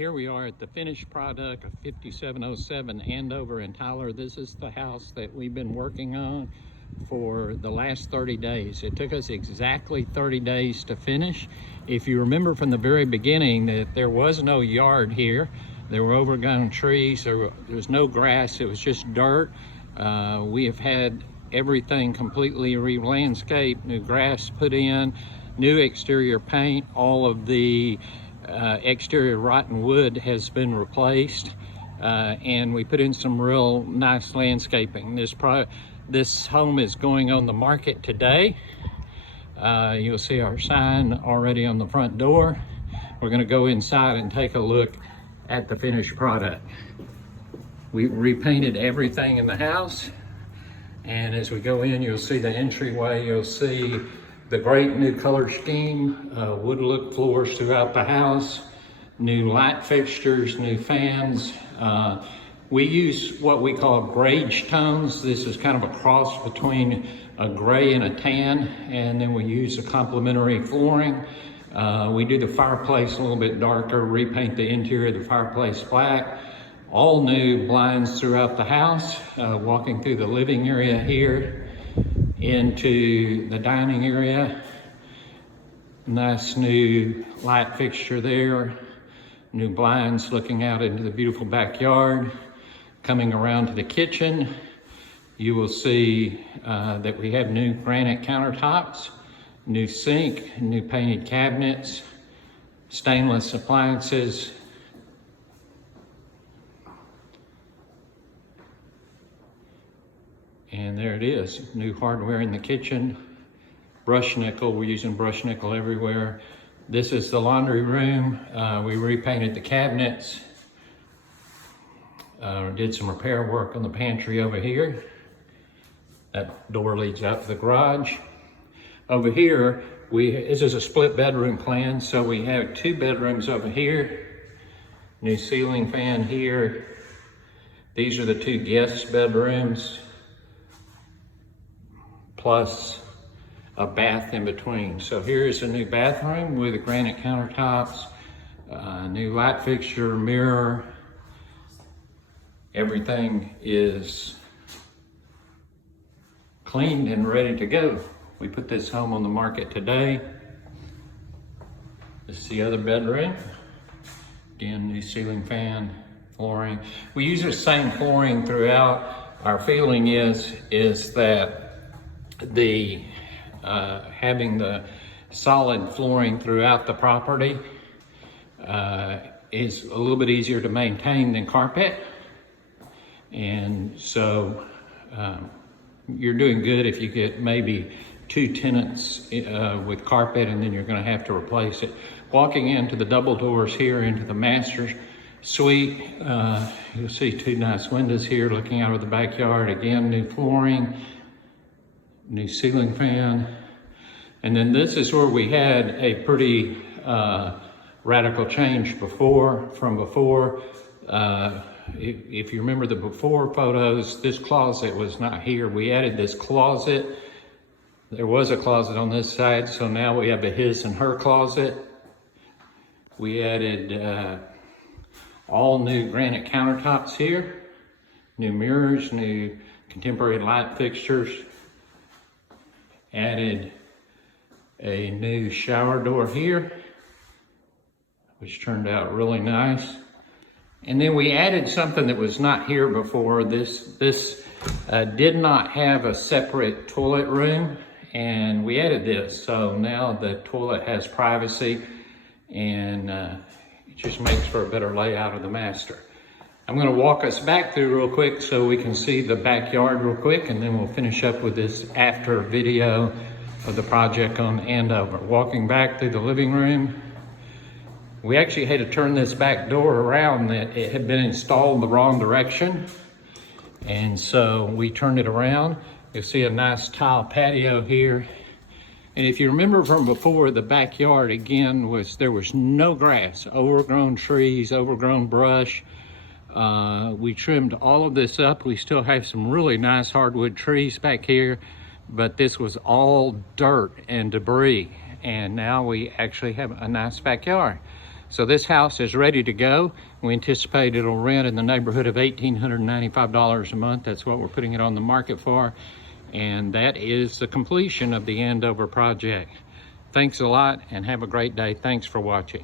Here we are at the finished product of 5707 Andover and Tyler. This is the house that we've been working on for the last 30 days. It took us exactly 30 days to finish. If you remember from the very beginning that there was no yard here, there were overgrown trees, there was no grass, it was just dirt. We have had everything completely re-landscaped, new grass put in, new exterior paint, all of the exterior rotten wood has been replaced, and we put in some real nice landscaping. This home is going on the market today. You'll see our sign already on the front door. We're going to go inside and take a look at the finished product. We repainted everything in the house, and as we go in, you'll see the entryway. You'll see the great new color scheme, wood look floors throughout the house, new light fixtures, new fans. We use what we call grage tones. This is kind of a cross between a gray and a tan, and then we use a complementary flooring. We do the fireplace a little bit darker, repaint the interior of the fireplace black. All new blinds throughout the house. Walking through the living area here into the dining area. Nice new light fixture there. New blinds looking out into the beautiful backyard. Coming around to the kitchen, you will see that we have new granite countertops, new sink, new painted cabinets, stainless appliances. And there it is, new hardware in the kitchen. Brush nickel, we're using brush nickel everywhere. This is the laundry room. We repainted the cabinets. Did some repair work on the pantry over here. That door leads out to the garage. Over here, this is a split bedroom plan, so we have 2 bedrooms over here. New ceiling fan here. These are the 2 guest bedrooms, plus a bath in between. So here's a new bathroom with granite countertops, new light fixture, mirror. Everything is cleaned and ready to go. We put this home on the market today. This is the other bedroom. Again, new ceiling fan, flooring. We use the same flooring throughout. Our feeling is that the having the solid flooring throughout the property is a little bit easier to maintain than carpet. And so you're doing good if you get maybe 2 tenants with carpet, and then you're going to have to replace it. Walking into the double doors here into the master suite, you'll see 2 nice windows here looking out of the backyard. Again, new flooring, new ceiling fan. And then this is where we had a pretty radical change from before. If you remember the before photos, this closet was not here. We added this closet. There was a closet on this side, so now we have a his and her closet. We added all new granite countertops here, new mirrors, new contemporary light fixtures. Added a new shower door here, which turned out really nice. And then we added something that was not here before. This did not have a separate toilet room, and we added this. So now the toilet has privacy, and it just makes for a better layout of the master. I'm going to walk us back through real quick so we can see the backyard real quick, and then we'll finish up with this after video of the project on Andover. Walking back through the living room, we actually had to turn this back door around. That it had been installed the wrong direction, and so we turned it around. You'll see a nice tile patio here. And if you remember from before, the backyard again there was no grass, overgrown trees, overgrown brush. We trimmed all of this up. We still have some really nice hardwood trees back here, but this was all dirt and debris. And now we actually have a nice backyard. So this house is ready to go. We anticipate it'll rent in the neighborhood of $1,895 a month. That's what we're putting it on the market for. And that is the completion of the Andover project. Thanks a lot and have a great day. Thanks for watching.